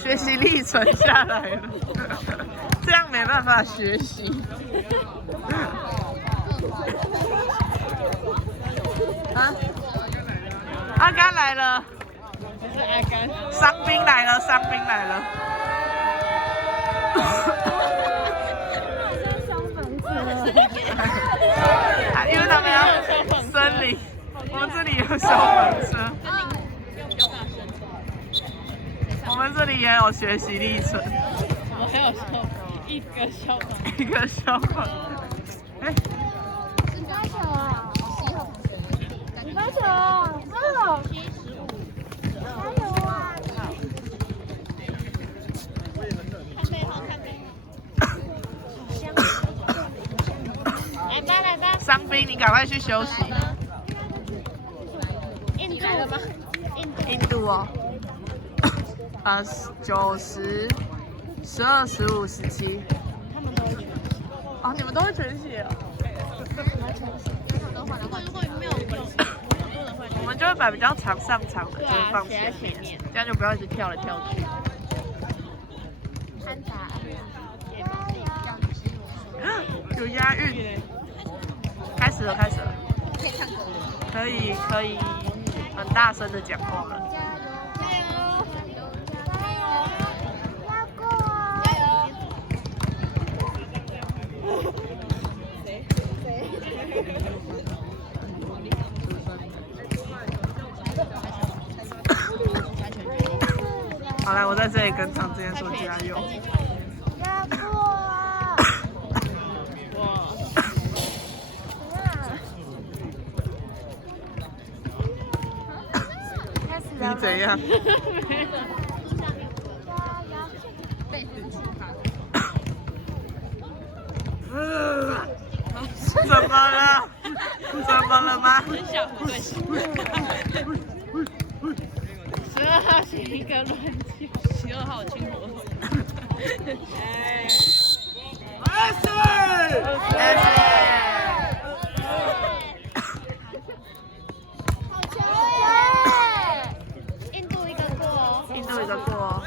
学习历程下来了，这样没办法学习。啊，阿甘来了，我是阿甘，伤兵来了，伤兵来了。因为他们要森林，我们这里有消防车。我们这里也有学习历程。我还有一个消防，一个消防。哎，你发球啊！你发球啊！哦，加油啊！看背后，看背后。来吧，来吧。伤兵，你赶快去休息。印度来了吗？印度哦。90、12、15、17。他们都会全洗。哦，你们都会全洗哦。如果没有我们就会把比较常上场的就放写在前面，这样就不要一直跳来跳去。掺杂。有押韵。开始了，开始了。可以唱歌了。可以，很大声的讲话了。好来，我在这里跟常之间说加油。要过啊！哇，开始你了。怎样？怎么了？怎么了吗？很小很对12号写一个乱七，12号亲我。好球耶！印度一个过哦。印度一个过哦。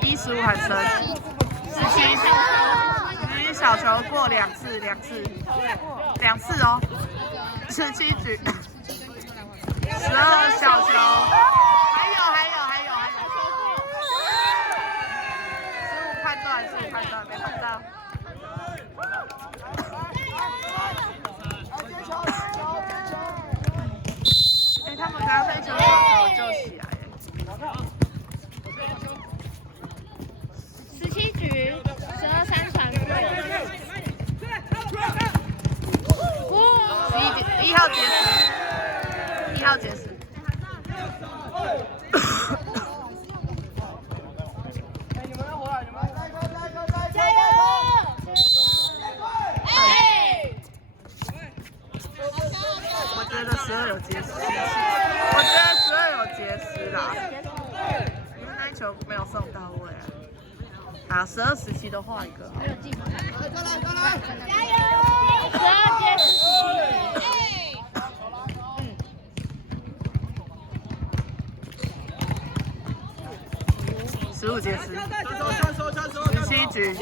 15喊声，17举小球过2次，2次哦。17局，12小球，还有。15判断，没碰到。哎，他们刚刚那球救起来17局，12三传过。1号结束。加油！哎！我觉得12有结石，我觉得12有结石啦，因为那一球没有送到位啊。好，12、17都画一个。加油！12接17。15结石，17局。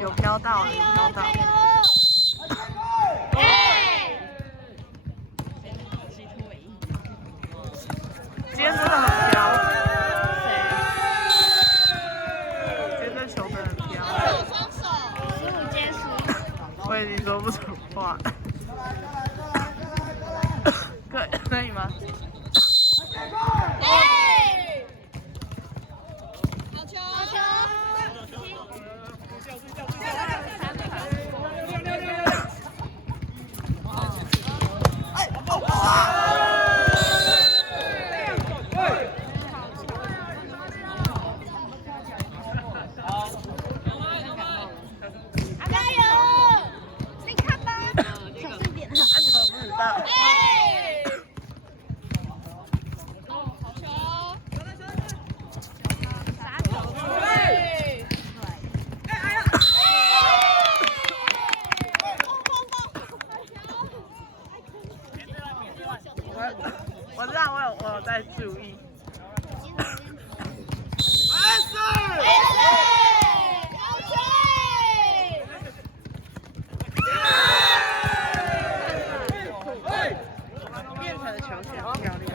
有飘到了，有飘到。今天真的很飘。今天这球真的很飘。15接10。我已经说不出话。可以吗？好球！好球！加油！你看吧，小声点。啊，你们不知道。在注意。变成球鞋漂亮。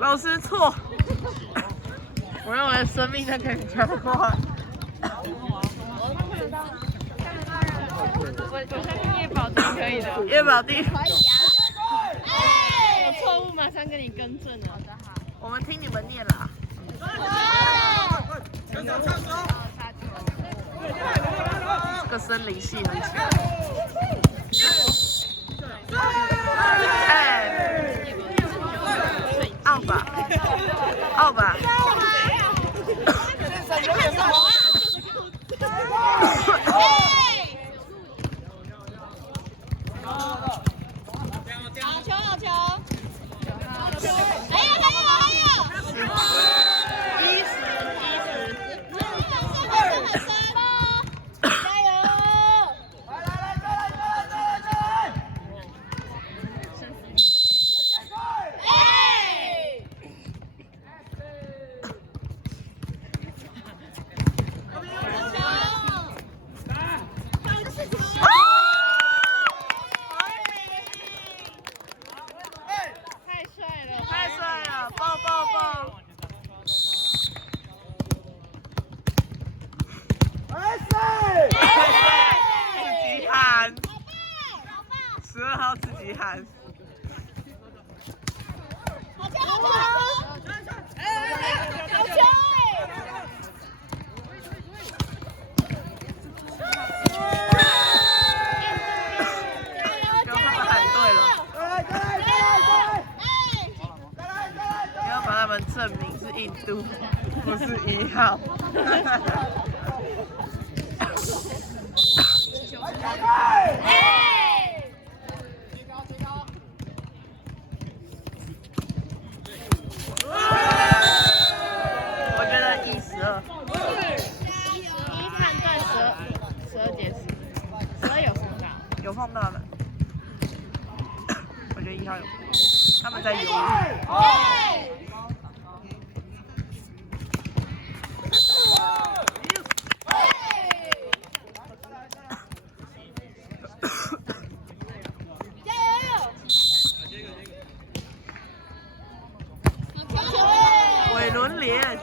老师错，我认为生命在可以比较快。我相信叶宝弟可以的。叶宝弟，可以啊。有错误马上跟你更正了。我们听你们念啦。这个森林系很强。哎，奥吧，奥吧。12号自己喊。好球！好球！他们喊对了。你要把他们证明是印度，不是1号。我觉得1-12。1判断12节12有碰到，有碰到的。我觉得1号有，他们在犹豫。韦伦联。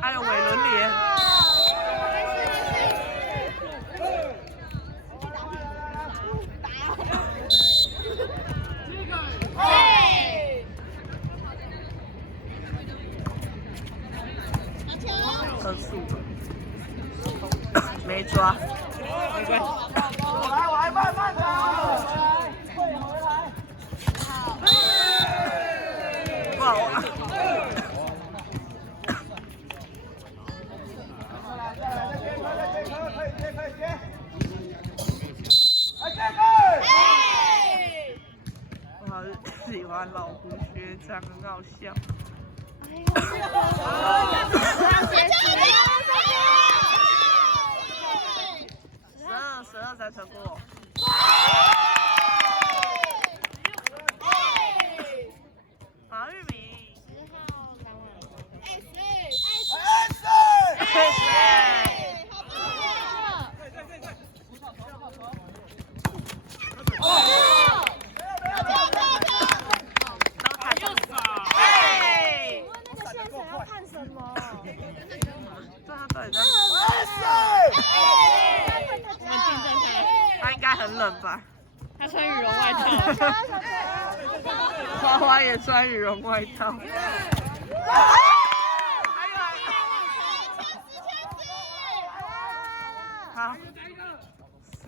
还有韦伦联。喝素没抓，没关系。我来慢慢的。不好玩。我好喜欢老胡学长，很好笑。12才成功。马玉明。他应该很冷吧？他穿羽绒外套。花花也穿羽绒外套。好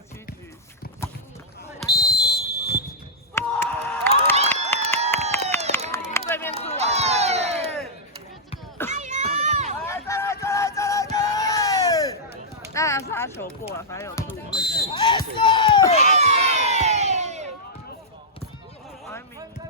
，17局。对面出完了。当然杀球过了，反正有度。还明。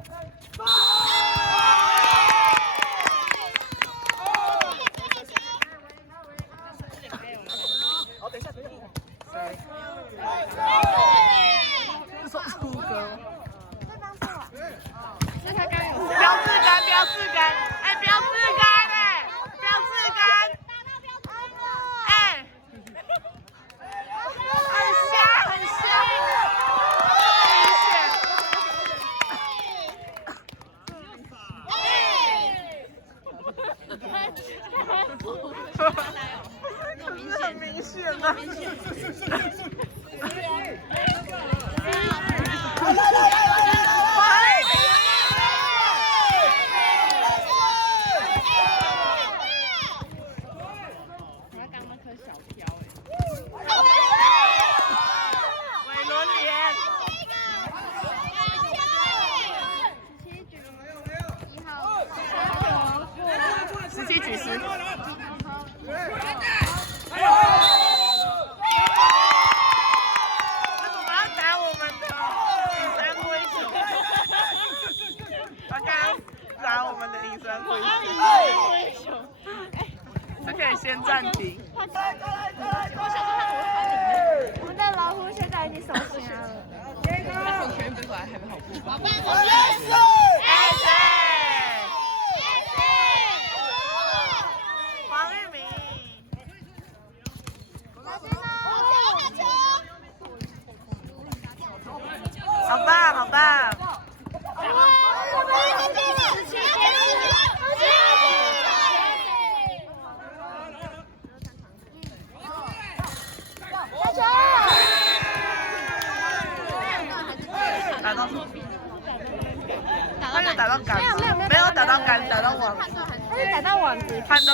线了。17举失。为什么要打我们的隐山灰熊？他刚刚打我们的隐山灰熊。这可以先暂停。我们的老虎现在已经受伤了。全运杯过来还没好过。黄玉明，好棒，好棒！打到什么？打到杆子，没有打到杆，打到网子，他是打到网子。判断。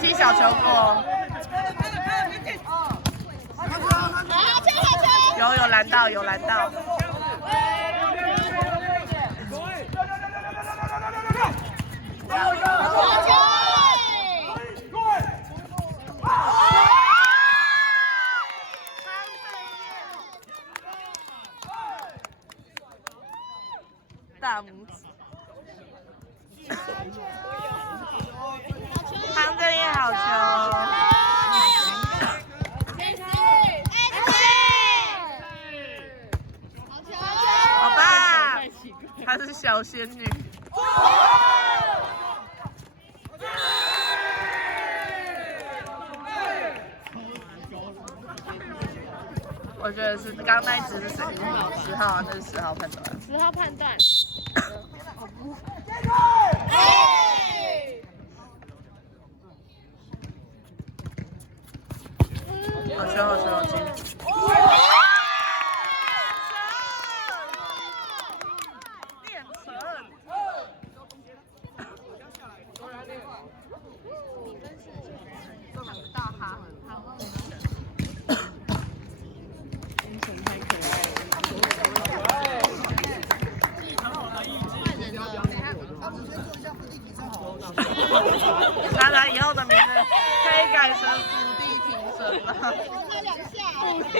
17小球过，有拦到，有拦到。大拇指。汤正业好球！好棒！她是小仙女。我觉得是刚刚那一只是谁？10号啊，那是10号判断。10号判断。好球，进！练成。想不到他。当然，以后的名字可以改成伏地挺身了。伏地。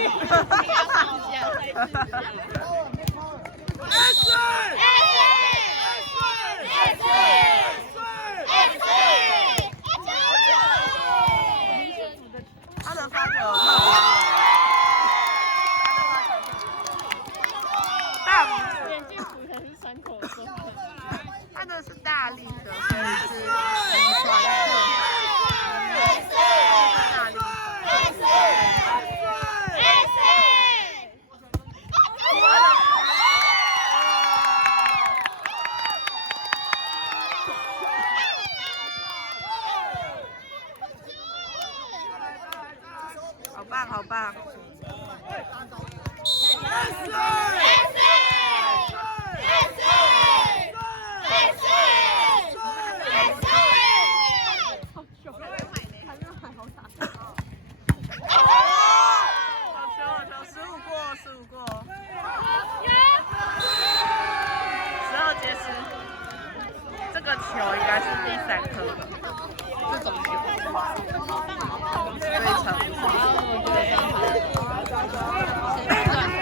他的发球。大拇指。眼镜涂成是3口钟。他的是大力的，所以是遗传的。好棒！球应该是第3颗的，这种球，非常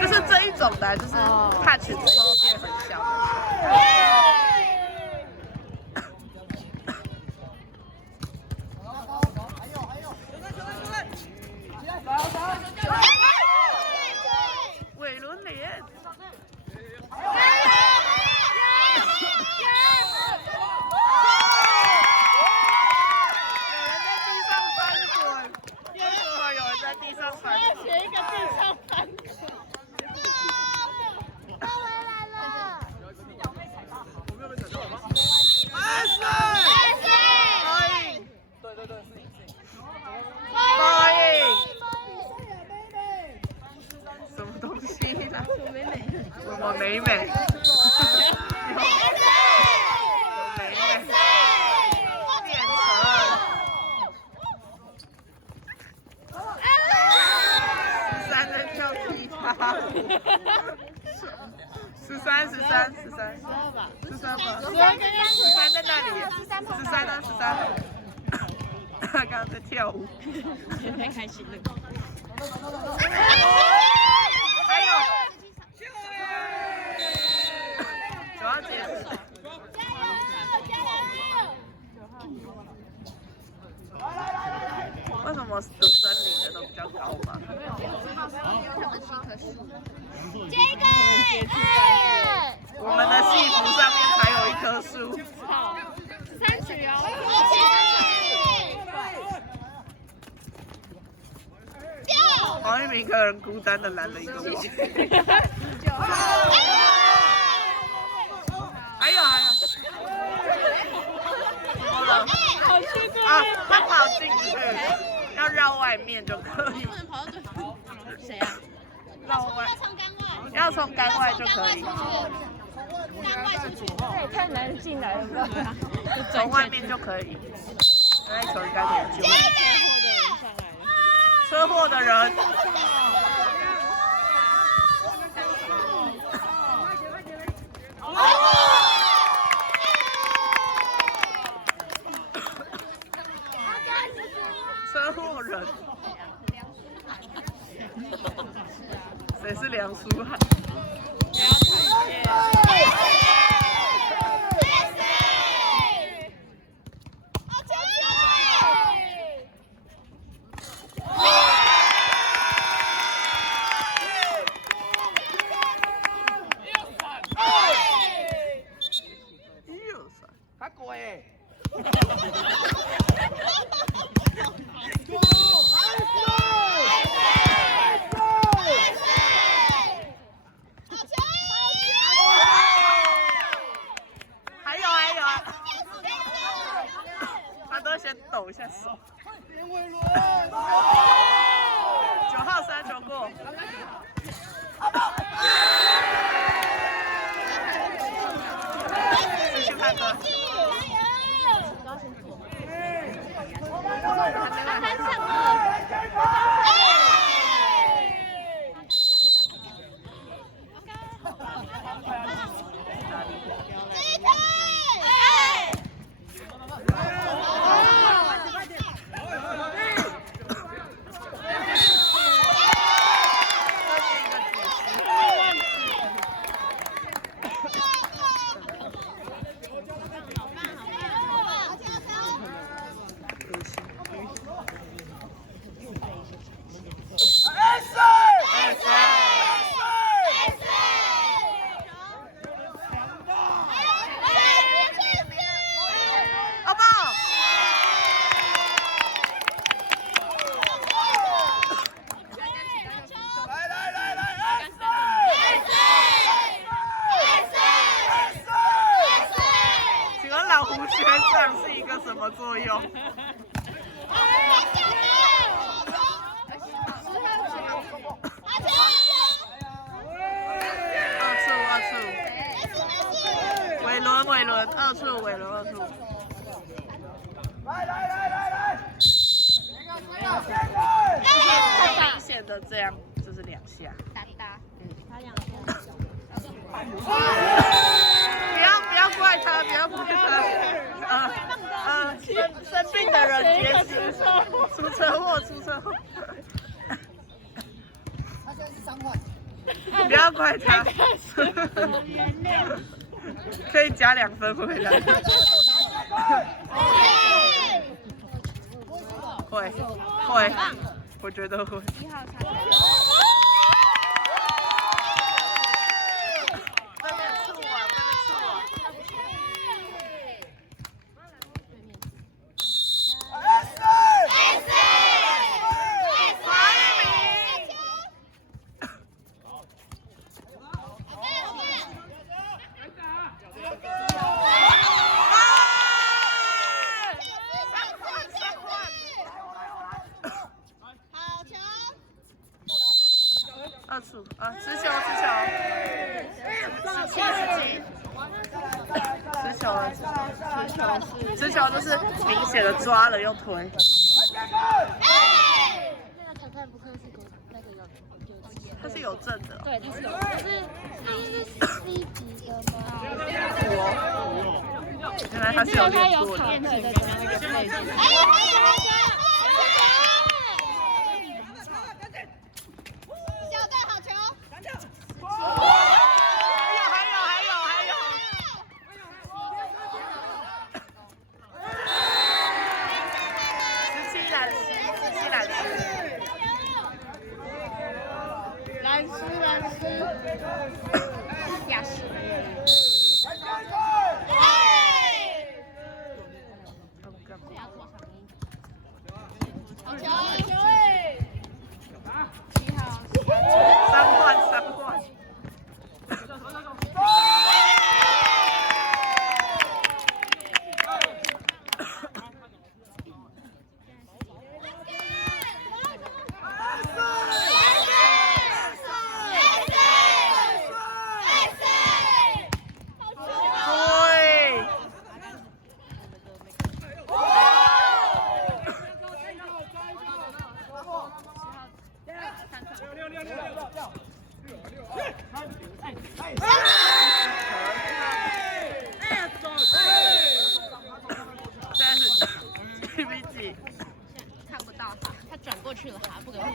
就是这一种的，就是touch之后变很小。韦伦联。写一个地上翻滚。什么美美？美美。变成。13在跳踢踏。13吧。13在那里。13呢？13。他刚刚在跳舞。太开心了。还有。9号结束。为什么读森林的都比较高嘛？我们的戏服上面才有一棵树。13曲哦。黄玉明一个人孤单的拦了一个网。还有。怎么了？好奇怪。啊，他跑进去，要绕外面就可以。不能跑到对方。谁啊？绕外。要从杆外就可以。杆外出去。这也太难进来了吧？从外面就可以。那球应该可以救。车祸的人。车祸人。谁是梁书涵？先抖一下手。9号3球过。继续看歌。学长是一个什么作用？二处，尾轮，二处。太明显的这样就是2下。打。他2下。不要怪他，不要怪他。生病的人结石，出车祸。他现在是伤患。不要怪他。可以加2分回来。会，我觉得会。1号差。持球就是明显的抓了又推。那个裁判不愧是那个有他是有证的。对，他是有，是 C 级的吗？原来他是有练过的。练琴跟那个类似。小队好球！还有！17篮蓝斯，亚斯。